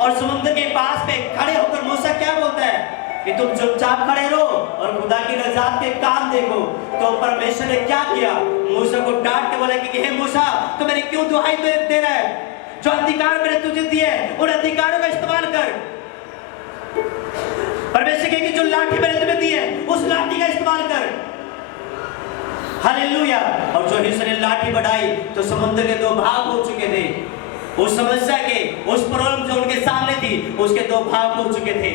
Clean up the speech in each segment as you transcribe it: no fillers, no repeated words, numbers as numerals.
और समुद्र के पास में खड़े होकर मूसा क्या बोलता है कि तुम चुपचाप खड़े रहो और खुदा की नजात के काम देखो। तो परमेश्वर ने क्या किया, मूसा को डांट के बोला कि हे मूसा, तो मैंने क्यों दुहाई दे रहा है? जो अधिकार मैंने तुझे दिए उन अधिकारों का इस्तेमाल कर। परमेश्वर कहे कि जो लाठी मैंने तुम्हें दी है उस लाठी का इस्तेमाल कर। हालेलुया। और जो यीशु ने लाठी बढ़ाई तो समुद्र के दो भाग हो चुके थे। उस समस्या के, उस प्रॉब्लम जो उनके सामने थी, उसके दो भाग हो चुके थे।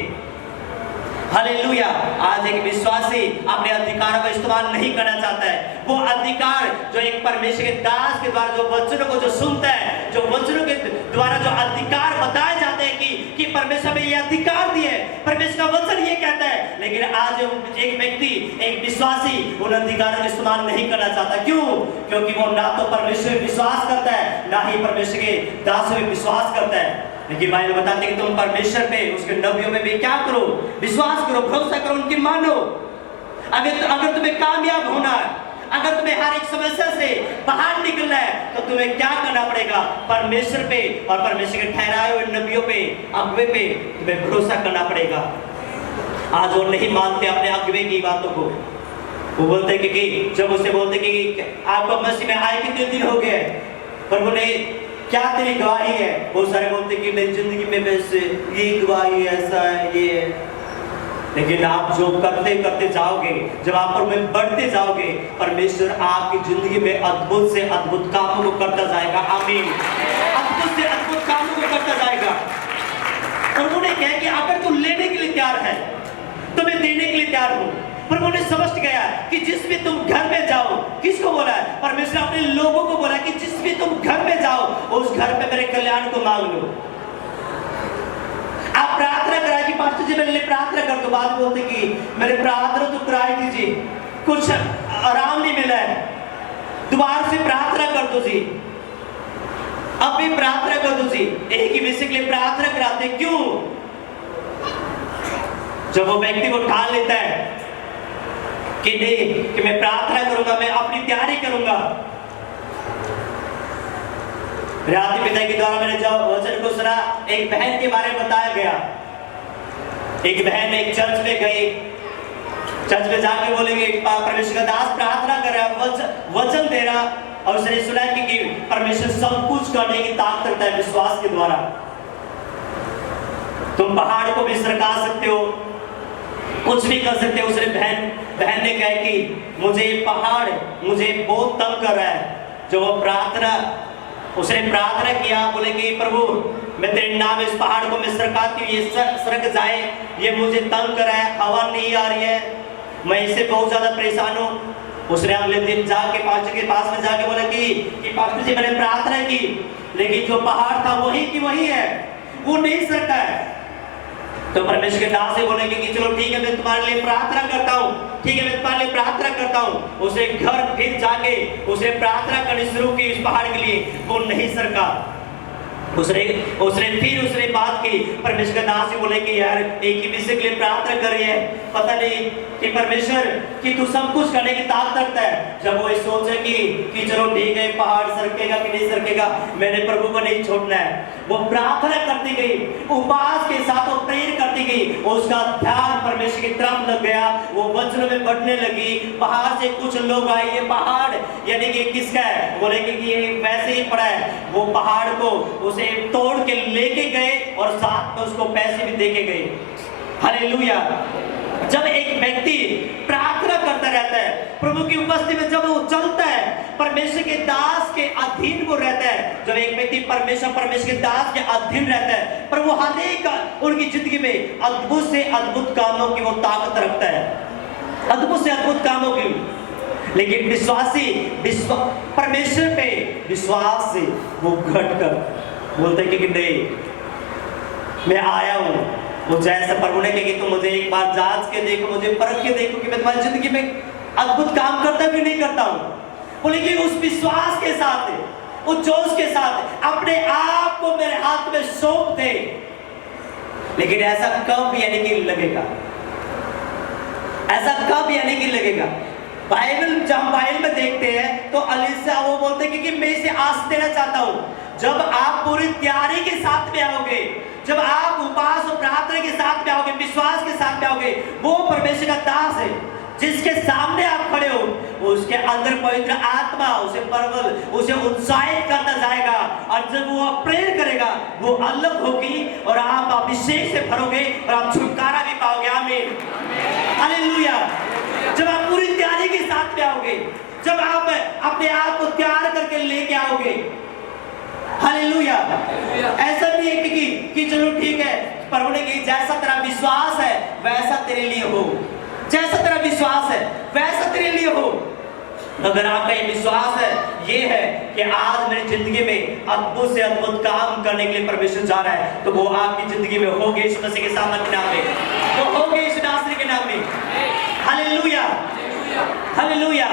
हालेलुया। आज एक विश्वासी अपने अधिकारों का इस्तेमाल नहीं करना चाहता है। वो अधिकार जो एक परमेश्वर के दास के द्वारा जो वचनों को जो सुनता है, जो वचनों के द्वारा जो अधिकार बताए जाते हैं कि परमेश्वर में ये अधिकार दिए, परमेश्वर का वचन ये कहता है, लेकिन आज एक व्यक्ति, एक विश्वासी उन अधिकारों का इस्तेमाल नहीं करना चाहता। क्यों? क्योंकि वो ना तो परमेश्वर में विश्वास करता है, ना ही परमेश्वर के दासों में विश्वास करता है। लेकिन बाइबल बताते हैं कि तुम परमेश्वर पे, उसके नबियों में भी क्या करो, विश्वास करो, भरोसा करो, उनकी मानो। अगर तुम्हें कामयाब होना है, अगर तुम्हें हर एक समस्या से बाहर निकलना है, तो तुम्हें क्या करना पड़ेगा? परमेश्वर पे और परमेश्वर के ठहराए हुए नबियों पे, अगुवे पे तुम्हें भरोसा करना पड़ेगा। आज वो नहीं मानते अपने अगुवे की बातों को। वो बोलते कि जब उसे बोलते कि आपको मसीह में आए कितने दिन हो गए, पर वो क्या तेरी गवाही है? बहुत सारे बोलते कि मेरी जिंदगी में वैसे ये गवाही ऐसा है, ये है। लेकिन आप जो करते करते जाओगे, जब आप में बढ़ते जाओगे, परमेश्वर आपकी जिंदगी में अद्भुत से अद्भुत कामों को करता जाएगा। आमीन। अद्भुत से अद्भुत कामों को करता जाएगा। और उन्होंने कहा कि अगर तू लेने के लिए तैयार है तो मैं देने के लिए तैयार हूं। पर उन्हें समझ गया कि जिस भी तुम घर में जाओ, किसको बोला है? परमेश्वर अपने लोगों को बोला कि जिस भी तुम घर में जाओ, उस घर पे मेरे कल्याण को मांग लो। आप प्रार्थना करा कि पास्टर जी मेरे लिए प्रार्थना कर दो, बाद बोलते कि मेरे प्रार्थना तो कराई थी जी, कुछ आराम नहीं मिला है, दोबारा से प्रार्थना कर दो जी, अब भी प्रार्थना कर दो जी। एक ही विषय के लिए प्रार्थना कराते। क्यों? जब वो व्यक्ति को ठान लेता है कि नहीं, कि मैं प्रार्थना करूंगा, मैं अपनी तैयारी करूंगा। रात्रि पिता के द्वारा मैंने जब वचन को सुना, एक बहन के बारे में बताया गया। एक बहन एक चर्च में गई, चर्च में जाके बोलेंगे परमेश्वर का दास प्रार्थना कर रहा, वचन दे रहा, और उसने सुना कि परमेश्वर सब कुछ करने की ताकत रखता है विश्वास के द्वारा। तुम पहाड़ को भी सरका सकते हो, कुछ भी कर सकते हो। उसने बहन ने कहा कि मुझे पहाड़ मुझे बहुत तंग कर रहा है। जो वो उसने प्रार्थना किया, बोले कि प्रभु मैं तेरे नाम इस पहाड़ को मैं सरकाती हूँ, ये सरक जाए, ये मुझे तंग कर रहा है, हवा नहीं आ रही है, मैं इससे बहुत ज्यादा परेशान हूँ। उसने अगले दिन जाके पास्टर के पास में जाके बोला कि पास्टर जी मैंने प्रार्थना की, लेकिन जो पहाड़ था वही की वही है, वो नहीं सरका है। तो परमेश्वर के दास से बोलेंगे कि चलो ठीक है, मैं तुम्हारे लिए प्रार्थना करता हूँ, ठीक है मैं तुम्हारे लिए प्रार्थना करता हूँ। उसे घर फिर जाके उसे प्रार्थना करनी शुरू की इस पहाड़ के लिए, वो नहीं सरका। उसने बात की। परमेश्वर का दास ही बोले कि यार एक ही विषय के लिए प्रार्थना कर रही है, पता नहीं कि परमेश्वर कि तू सब कुछ करने की ताकत रखता है। जब वो सोचे कि चलो ठीक है पहाड़ सरकेगा कि नहीं सरकेगा, मैंने प्रभु को नहीं छोड़ना है, वो प्रार्थना करती गई, उपवास के साथ वो प्रेयर करती गई, उसका ध्यान परमेश्वर की तरफ लग गया, वो वचनों में बढ़ने लगी। पहाड़ से कुछ लोग आए, ये पहाड़ यानी कि किसका है? बोले कि ये वैसे ही पड़ा है। वो पहाड़ को उसे तोड़ के लेके गए और साथ में उसको पैसे भी देके गए। हालेलुया। जब एक व्यक्ति प्रार्थना करता रहता है, प्रभु की उपस्थिति में जब वो चलता है, परमेश्वर के दास के अधीन वो रहता है। जब एक व्यक्ति परमेश्वर के दास के अधीन रहता है, पर वो हर एक उनकी जिंदगी में अद्भुत से अद्भुत कामों की वो ताकत रखता है, अद्भुत से अद्भुत कामों की। लेकिन विश्वासी परमेश्वर पे विश्वास से वो घट कर बोलते कि नहीं मैं आया हूं। वो जैसा प्रभु ने कहा कि तुम मुझे एक बार जांच के देखो, मुझे परख के देखो कि मैं तुम्हारी जिंदगी में अद्भुत काम करता भी नहीं करता हूं। बोले कि उस विश्वास के साथ, उस जोश के साथ अपने आप को मेरे हाथ में सौंप दे। लेकिन ऐसा कब यानी कि लगेगा, ऐसा कब यानी कि लगेगा? जब हम बाइबल में देखते हैं तो अलीशा वो बोलते कि मैं इसे आस देना चाहता हूं। जब आप पूरी तैयारी के साथ में आओगे, जब आप के साथ में आओगे, विश्वास के साथ में आओगे, वो परमेश्वर का दास है जिसके सामने आप खड़े हो, उसके अंदर पवित्र आत्मा उसे परवल, उसे उत्साहित करता जाएगा, और जब वो प्रेयर करेगा वो अलग होगी और आप अभिषेक से भरोगे और आप छुटकारा भी पाओगे। आमीन, हालेलुया। जब आप पूरी तैयारी के साथ में आओगे, जब आप अपने आप को तैयार करके लेके आओगे, हालेलुया। ऐसा नहीं है कि चलो ठीक है, प्रभु ने कि जैसा तेरा विश्वास है वैसा तेरे लिए हो, जैसा तेरा विश्वास है वैसा तेरे लिए हो। अगर आपका ये विश्वास है, ये है कि आज मेरी जिंदगी में अद्भुत से अद्भुत काम करने के लिए परमेश्वर जा रहा है, तो वो आपकी जिंदगी में होगे यीशु मसीह के सामर्थ्य के नाम में, वो होगे यीशु नासरी के नाम में। Hallelujah, hallelujah.